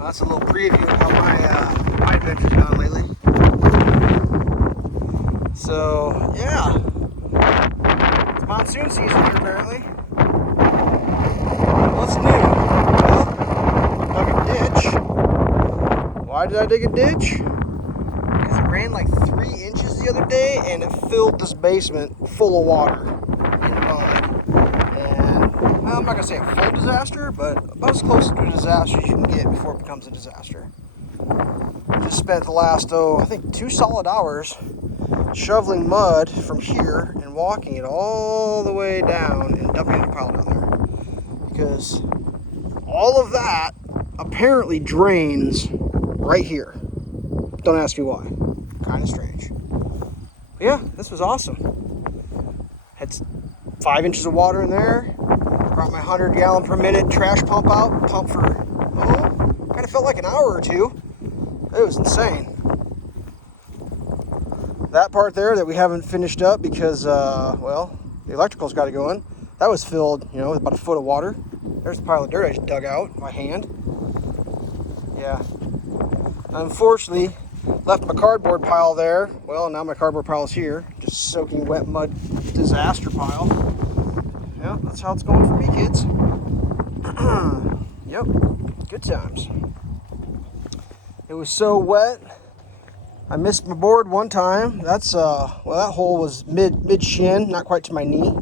Well, that's a little preview of how my adventure's gone lately. So, yeah. It's monsoon season here, apparently. What's new? Well, I dug a ditch. Why did I dig a ditch? Because it rained like 3 inches the other day, and it filled this basement full of water and mud. And, well, I'm not going to say a full disaster, but about as close to a disaster as you can get before it becomes a disaster. I just spent the last, I think 2 solid hours shoveling mud from here and walking it all the way down and dumping it in a pile down there. Because all of that apparently drains right here. Don't ask me why. Kind of strange. But yeah, this was awesome. Had 5 inches of water in there. Brought my 100 gallon per minute trash pump out. Pumped for, kind of felt like an hour or two. It was insane. That part there that we haven't finished up because, well, the electrical's got to go in. That was filled, with about a foot of water. There's the pile of dirt I just dug out by hand. Yeah. Unfortunately, left my cardboard pile there. Well, now my cardboard pile is here. Just soaking wet mud disaster pile. Yeah, that's how it's going for me, kids. Yep, good times. It was so wet. I missed my board one time. That's well, that hole was mid shin, not quite to my knee.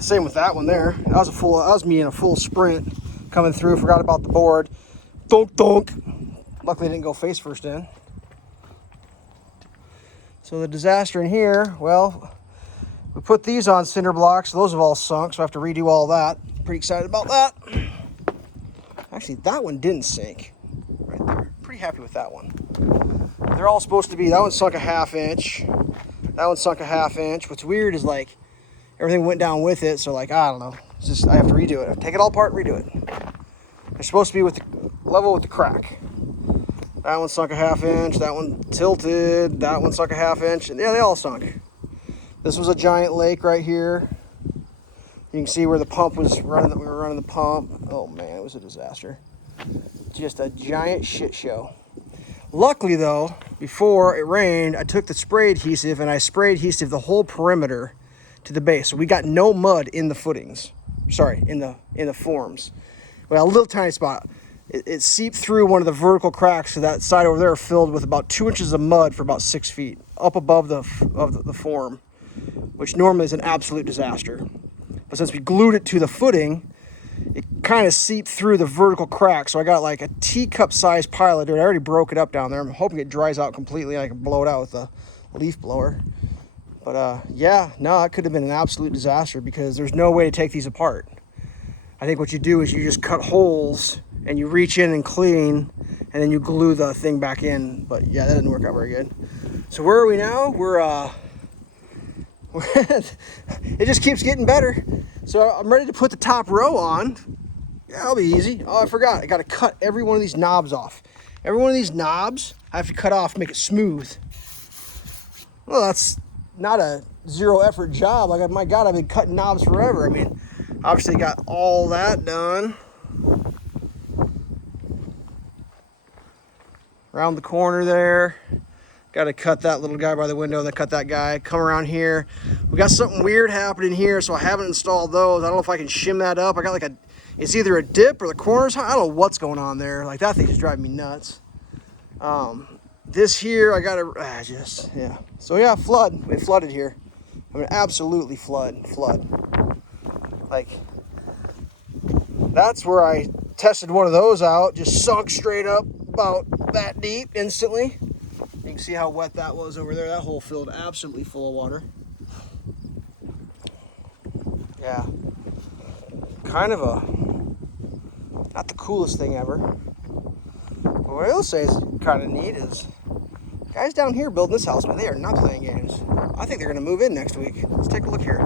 Same with that one there. That was me in a full sprint coming through. Forgot about the board. Thunk thunk. Luckily, I didn't go face first in. So the disaster in here. Well, we put these on cinder blocks. Those have all sunk, so I have to redo all that. Pretty excited about that. Actually, that one didn't sink. Right there. Pretty happy with that one. They're all supposed to be, that one sunk a 1/2 inch. That one sunk a 1/2 inch. What's weird is like, everything went down with it. So like, I don't know. It's just, I have to redo it. I have to take it all apart and redo it. They're supposed to be with the level with the crack. That one sunk a 1/2 inch. That one tilted. That one sunk a 1/2 inch. And yeah, they all sunk. This was a giant lake right here. You can see where the pump was running, we were running the pump. Oh man, it was a disaster. Just a giant shit show. Luckily though, before it rained, I took the spray adhesive and I sprayed adhesive the whole perimeter to the base. So we got no mud in the footings. Sorry, in the forms. Well, a little tiny spot. It seeped through one of the vertical cracks, so that side over there filled with about 2 inches of mud for about 6 feet up above the form, which normally is an absolute disaster. But since we glued it to the footing, it kind of seeped through the vertical crack. So I got like a teacup sized pile of dirt. I already broke it up down there. I'm hoping it dries out completely and I can blow it out with a leaf blower. But yeah, no, it could have been an absolute disaster because there's no way to take these apart. I think what you do is you just cut holes and you reach in and clean and then you glue the thing back in. But yeah, that didn't work out very good. So where are we now? It just keeps getting better. So I'm ready to put the top row on. Yeah, that'll be easy. Oh, I forgot. I got to cut every one of these knobs off. Every one of these knobs I have to cut off, make it smooth. Well, that's not a zero effort job. My God, I've been cutting knobs forever. I mean, obviously got all that done. Around the corner there. Got to cut that little guy by the window, then cut that guy. Come around here. We got something weird happening here, so I haven't installed those. I don't know if I can shim that up. I got like it's either a dip or the corners. I don't know what's going on there. Like that thing's driving me nuts. This here, I got to, yeah. So yeah, flood. It flooded here. I mean, absolutely flood. Like, that's where I tested one of those out. Just sunk straight up about that deep instantly. You can see how wet that was over there. That hole filled absolutely full of water. Yeah. Kind of not the coolest thing ever. But what I will say is kind of neat is guys down here building this house, man, they are not playing games. I think they're going to move in next week. Let's take a look here.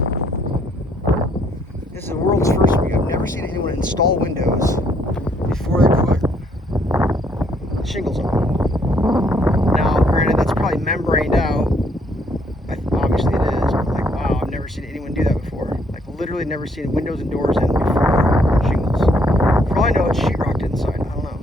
This is the world's first week. I've never seen anyone install windows before they put shingles on. Now, granted, that's probably membraned out. Obviously it is. But like, wow, I've never seen anyone do that before. Like, literally never seen windows and doors in before shingles. For all I know, it's sheetrocked inside. I don't know.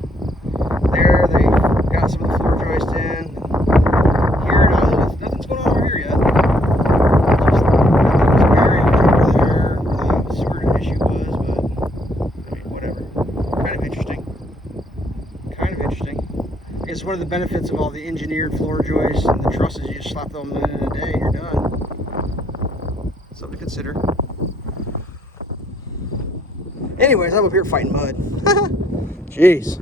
It's one of the benefits of all the engineered floor joists and the trusses. You just slap them in a day, you're done. Something to consider. Anyways, I'm up here fighting mud. Jeez.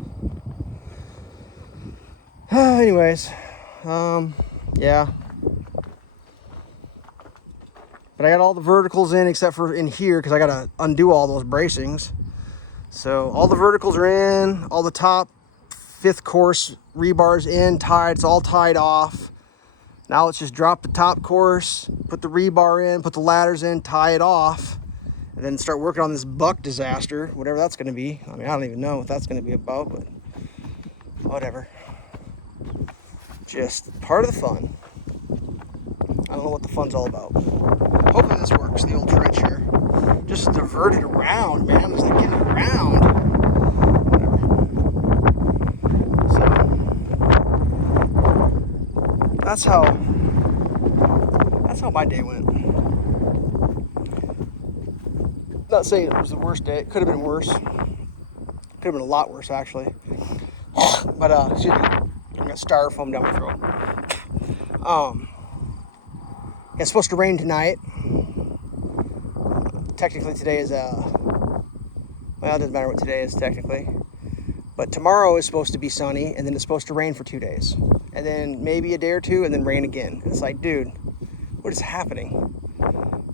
Anyways, yeah. But I got all the verticals in except for in here because I got to undo all those bracings. So all the verticals are in, all the top 5th course rebar's in, tied. It's all tied off. Now let's just drop the top course, put the rebar in, put the ladders in, tie it off, and then start working on this buck disaster, whatever that's going to be. I mean, I don't even know what that's going to be about, but whatever. Just part of the fun. I don't know what the fun's all about. Hopefully this works, the old trench here. Just divert it around, man. It's like getting around. Whatever. So that's how my day went. Not saying it was the worst day. It could have been worse. Could have been a lot worse, actually. But excuse me. I got styrofoam down my throat. It's supposed to rain tonight. Technically today is well, it doesn't matter what today is technically. But tomorrow is supposed to be sunny, and then it's supposed to rain for 2 days. And then maybe a day or two, and then rain again. It's like, dude, what is happening?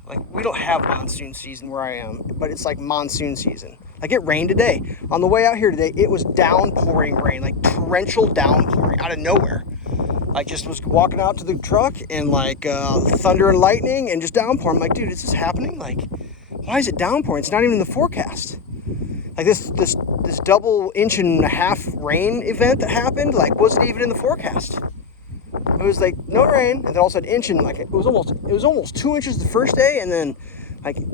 Like, we don't have monsoon season where I am, but it's like monsoon season. Like, it rained today. On the way out here today, it was downpouring rain, like torrential downpouring out of nowhere. Like, just was walking out to the truck and like thunder and lightning and just downpour. I'm like, dude, is this happening? Like, why is it downpouring? It's not even in the forecast. Like this double 1.5 inch rain event that happened, like, wasn't even in the forecast. It was like no rain, and then all of a sudden inch, and like it was almost 2 inches the first day, and then like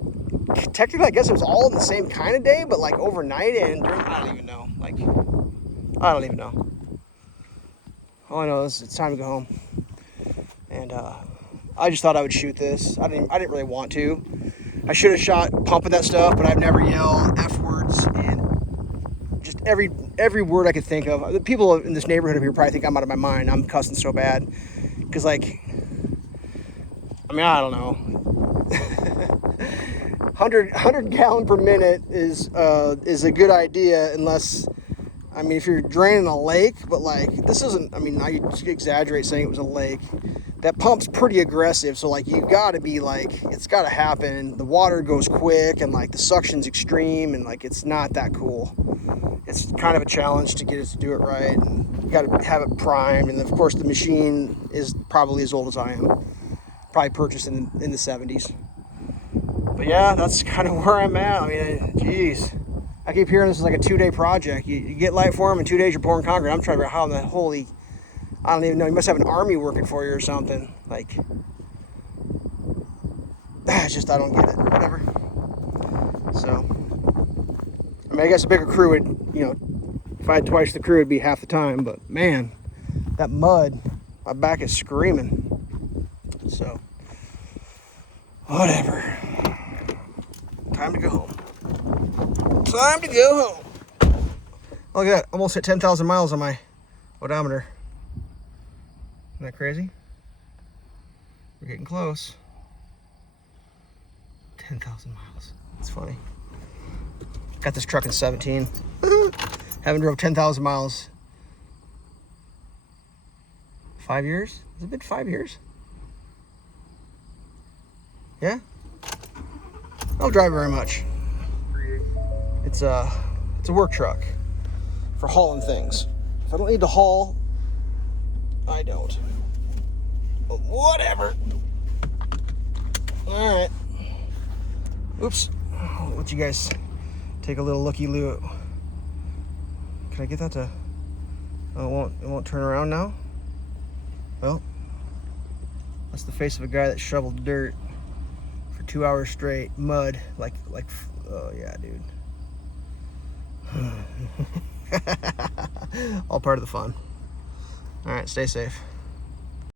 technically I guess it was all in the same kind of day, but like overnight and during, I don't even know. Like, I don't even know. All I know is it's time to go home. And I just thought I would shoot this. I didn't really want to. I should have shot pumping that stuff, but I've never yelled F words and just every word I could think of. The people in this neighborhood up here probably think I'm out of my mind. I'm cussing so bad. Because, like, I mean, I don't know. 100 gallon per minute is a good idea, unless, I mean, if you're draining a lake, but like, this isn't, I mean, I exaggerate saying it was a lake. That pump's pretty aggressive, so like, you gotta be like, it's gotta happen. The water goes quick, and like, the suction's extreme, and like, it's not that cool. It's kind of a challenge to get it to do it right. You gotta have it primed, and of course, the machine is probably as old as I am. Probably purchased in the 70s. But yeah, that's kind of where I'm at. I mean, geez. I keep hearing this is like a 2-day project. You get light for them, in 2 days you're pouring concrete. I'm trying to figure out how in the holy, I don't even know. You must have an army working for you or something. Like, it's just, I don't get it. Whatever. So, I mean, I guess a bigger crew would, you know, if I had twice the crew, it'd be half the time. But man, that mud, my back is screaming. So, whatever. Time to go home. Time to go home. Look at that. Almost hit 10,000 miles on my odometer. Isn't that crazy? We're getting close. 10,000 miles. It's funny. Got this truck in 17. Haven't drove 10,000 miles. 5 years? Has it been 5 years? Yeah? I don't drive very much. It's a work truck for hauling things. If I don't need to haul, I don't. But whatever. All right. Oops. I'll let you guys take a little looky-loo. Can I get that to? Oh, it won't turn around now. Well, that's the face of a guy that shoveled dirt for 2 hours straight, mud, like, oh yeah, dude. All part of the fun. All right, stay safe.